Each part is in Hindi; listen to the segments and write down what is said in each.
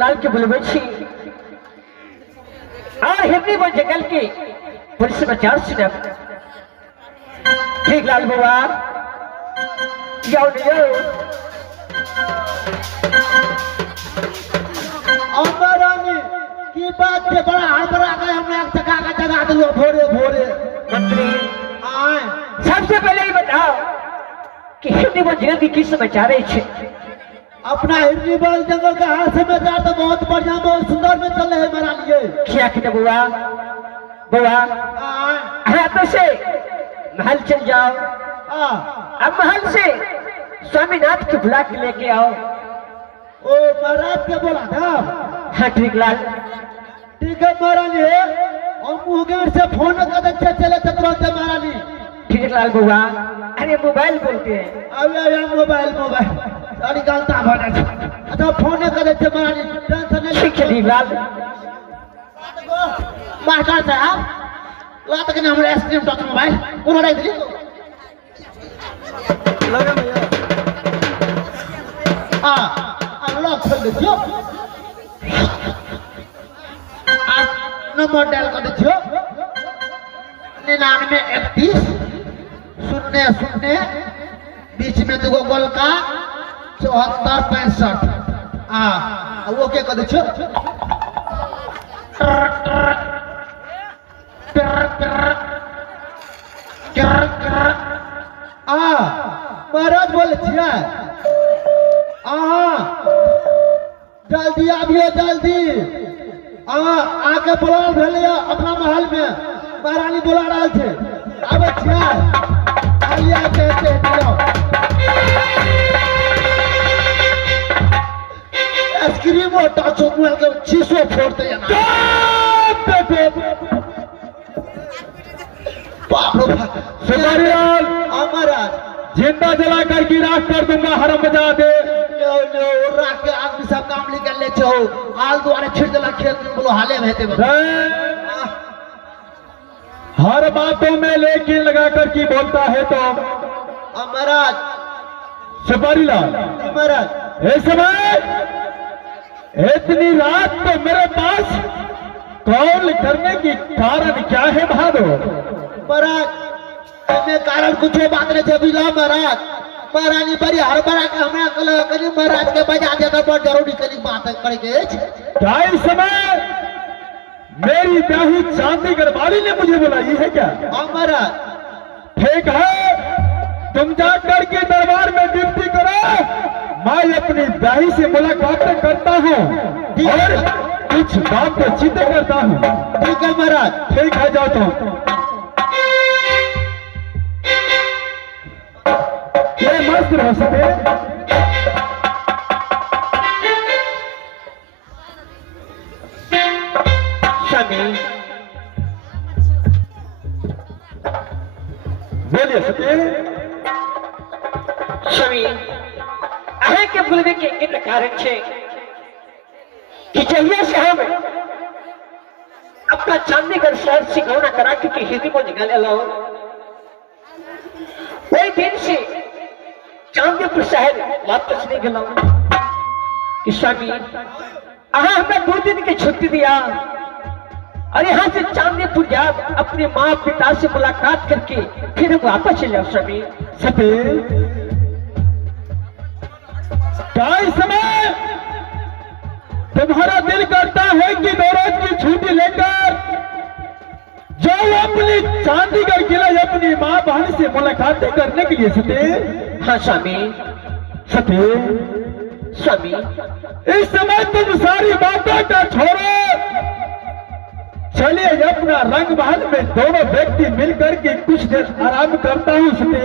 लाल के बुलबे छी और हिंदी बोल जगल के पुलिस समाचार सुनब ठीक लाल बुआ जाओ जाओ अमरानी की बात से बड़ा हड़बड़ा गए हमने एक जगह का जगह दिलो भोरे भोरे मंत्री आए सबसे पहले ये बताओ कि हिंदी बोल जगल की किस समाचार है अपना हिंदी बल जंगल का हाल समाचार तो बहुत बढ़िया बहुत सुंदर में चल रहे हैं मेरा लिए क्या कहते बुआ बुआ आए तो से महल चल जाओ अब महल से स्वामीनाथ के बुला के लेके आओ ओ महाराज के बोला था हाँ ठीक लाल ठीक है महारानी है और मुंगेर से फोन कर देते चले तुरंत महारानी ठीक लाल बुआ अरे मोबाइल बोलते हैं अरे मोबाइल मोबाइल सारी गलता बने अच्छा फोन कर देते महारानी टेंशन नहीं ठीक है ठीक लाल मास्टर साहब लात के नाम आइसक्रीम टच मोबाइल कोनो राई दिली लगे भैया अनलॉक कर दीजिए नंबर डायल कर दीजिए 9931 0 बीच में दो गोल का 74 65 वो क्या कर दीजिए महाराज बोले जल्दी आबियो जल्दी आके बुला भेलिए अपना महल में महारानी बुला रहा थे अब आइए कहते आइसक्रीम और टाचो मुहल के शीशो फोड़ते हैं महाराज जिंदा जलाकर की राख कर दूंगा हरम बजा दे राख के आदमी सब काम निकल ले छो हाल द्वारे छिड़ दला खेत में बोलो हाले रहते हर बातों में लेकिन लगाकर की बोलता है तो महाराज सुपारी लाल महाराज हे समय इतनी रात तो मेरे पास कॉल करने की कारण क्या है बहादुर महाराज में कारण कुछ बात नहीं जब ला महाराज महारानी बड़ी हड़बड़ा के हमरा कल महाराज के बजा देना बहुत जरूरी करी बात करके क्या इस समय मेरी ब्याही चांदीगढ़ वाली ने मुझे बुलाई है क्या महाराज ठीक है तुम जाकर के दरबार में ड्यूटी करो मैं अपनी ब्याही से मुलाकात करता हूँ और कुछ बात चिंता करता हूँ ठीक है महाराज ठीक है जाओ तुम ये मस्त रह सके बोलिए सके स्वामी अहे के बुलबे के इन कारण छे कि चाहिए से हम अपना चांदीगढ़ शहर से गौना करा के हिंदी को निकाले लाओ वही दिन से चांदीपुर शहर वापस नहीं गया कि स्वामी हमें 2 दिन की छुट्टी दिया और यहाँ से चांदीपुर जा अपने माँ पिता से मुलाकात करके फिर हम वापस चले जाओ स्वामी सफेद क्या इस समय तुम्हारा दिल करता है कि 2 रोज की छुट्टी लेकर जो अपनी चांदीगढ़ किला अपनी माँ बहन से मुलाकातें करने के लिए सते हाँ स्वामी सते स्वामी इस समय तुम सारी बातों का छोड़ो चलिए अपना रंग महल में दोनों व्यक्ति मिलकर के कुछ देर आराम करता हूँ सते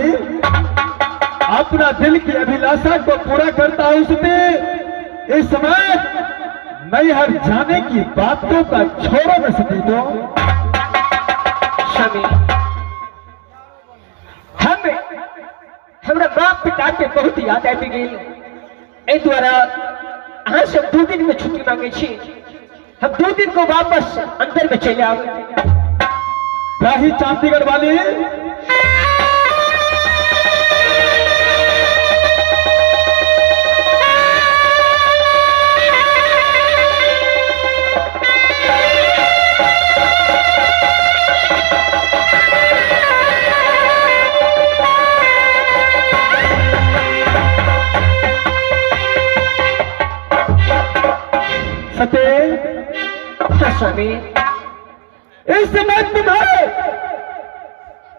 अपना दिल की अभिलाषा को पूरा करता हूँ सते इस समय नैहर जाने की बातों का छोड़ो न सके तो स्वामी हमरा बाप पिता के बहुत याद आबि गेल एहि द्वारा अहाँ से 2 दिन में छुट्टी मांगे छी हम 2 दिन को वापस अंदर में चले आओ राही चांदीगढ़ वाली स्वामी इस समय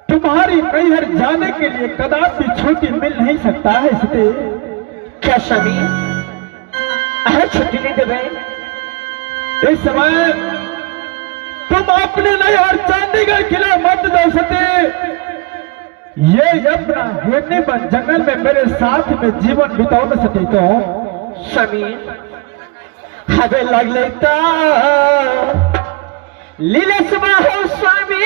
तुम्हारी नैहर जाने के लिए कदापि छुट्टी मिल नहीं सकता है सते। क्या स्वामी छुट्टी नहीं देवे? इस समय तुम अपने नैहर चंडीगढ़ किला मत जाओ सते। ये अपना हिरनी बन जंगल में मेरे साथ में जीवन बिताओ न सके तो। स्वामी हवे लगले तो लीलेश्वर हो स्वामी।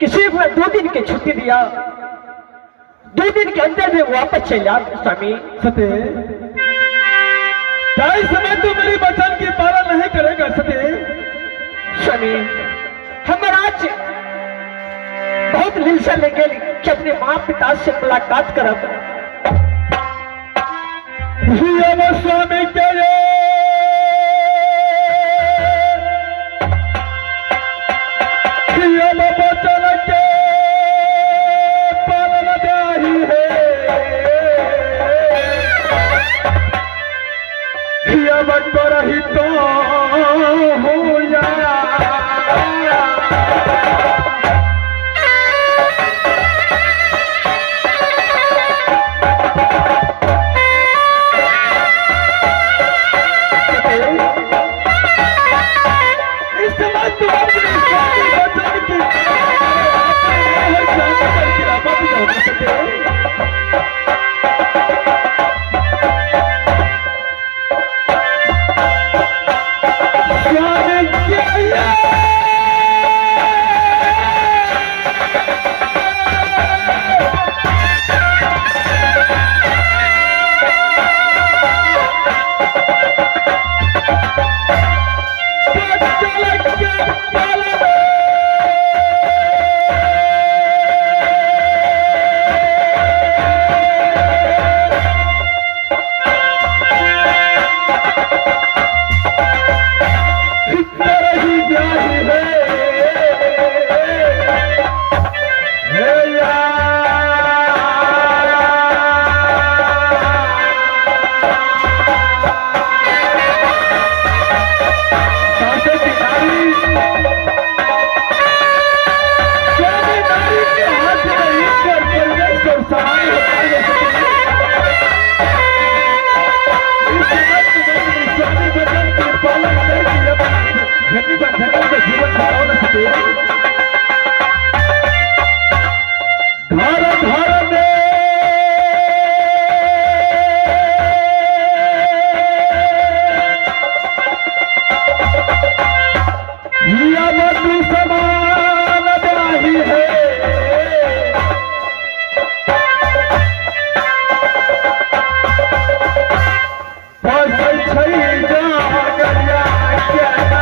किसी को 2 दिन की छुट्टी दिया, 2 दिन के अंदर में वापस चल जा स्वामी। सते क्या इस समय तू मेरी वचन की पालन नहीं करेगा सते? स्वामी हम आज बहुत लिलसा लेके कि अपने माँ पिता से मुलाकात करब। स्वामी क्या वचन के पालन ही है, रही तो हो या Yeah. जीवन बिताओ ना सती। घर घर में या मधु समान ब्याही है, बसै छै जागरिया केना।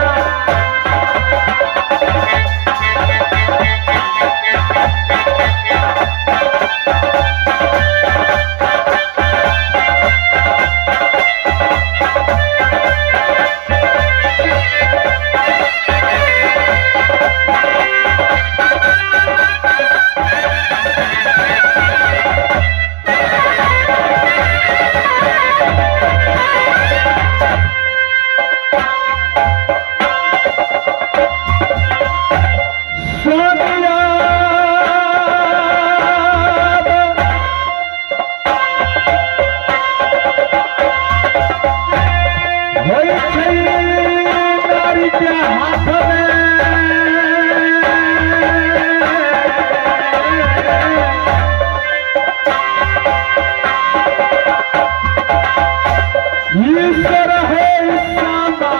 ईश्वर है सामा,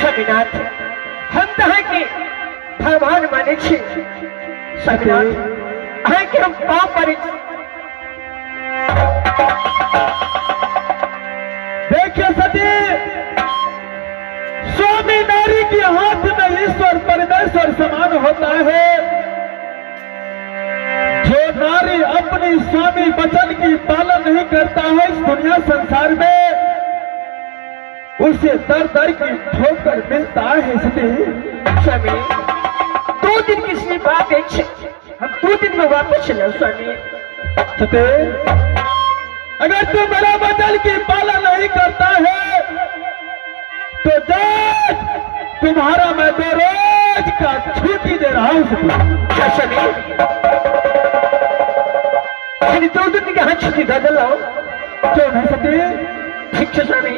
स्वामीनाथ हम तहाँ के भगवान माने छे। स्वामीनाथ अहाँ के हम पाप माने छी। देखिए सती, स्वामी नारी के हाथ में ईश्वर परमेश्वर समान होता है। जो नारी अपनी स्वामी वचन की पालन नहीं करता है इस दुनिया संसार में, उसे दर दर की ठोकर मिलता है सती। स्वामी 2 दिन की सी बात है, हम 2 दिन में वापस चले। स्वामी सती, अगर तू मेरा वचन की पालन नहीं करता है तो देख तुम्हारा मैं 2 रोज का छुट्टी दे रहा हूं सती। क्या स्वामी 2 दिन के हाथ छुट्टी दे दो। क्यों नहीं सती? ठीक है स्वामी,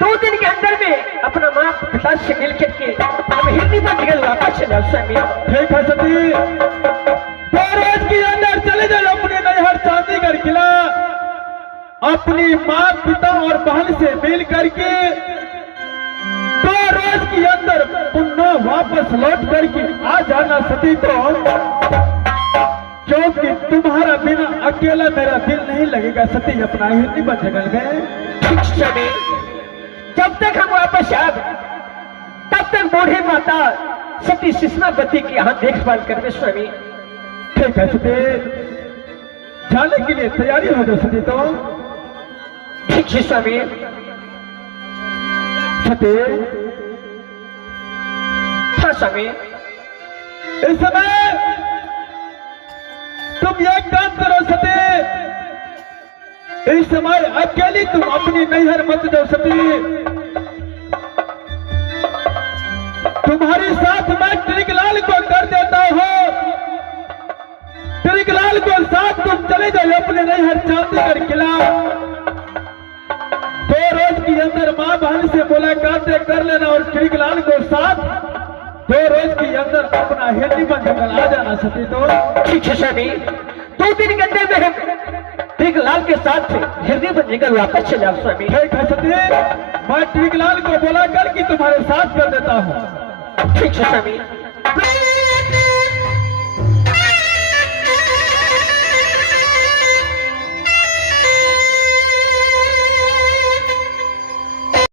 2 दिन के अंदर में अपना माँ पिता से मिल करके हम हिंदी में निकल वापस चले। स्वामी ठीक है सती, 2 रोज के अंदर चले जाओ अपने नैहर चांदीगढ़ किला, अपनी माँ पिता और बहन से मिल करके 2 रोज के अंदर पुनः वापस लौट करके आ जाना सती। तो क्योंकि तुम्हारा बिना अकेला मेरा दिल नहीं लगेगा सती। अपना हिंदी में जगल गए। ठीक स्वामी, जब तक हम वापस आए तब तक बूढ़ी माता सती सुषमावती की यहाँ देखभाल करते। स्वामी ठीक है सती, जाने के लिए तैयारी हो जाओ सती। तो ठीक है स्वामी। सती, हाँ स्वामी। इस समय तुम एक काम करो सती, इस समय अकेली तुम अपनी नैहर मत जाओ सती। तुम्हारे साथ मैं ट्रिकलाल को कर देता हूं। ट्रिकलाल को साथ तुम चले जाओ अपने नैहर चांदीगढ़ किला। 2 रोज के अंदर मां बहन से मुलाकात कर लेना और ट्रिकलाल को साथ 2 रोज के अंदर अपना हिंदी में जंगल आ जाना सती। तो ठीक है स्वामी, 2 दिन के अंदर में हम ट्रिकलाल के साथ हृदय पर निकल वापस चले। स्वामी ठीक है सती, मैं ट्रिकलाल को बुला कर कि तुम्हारे साथ कर देता हूँ। ठीक है स्वामी।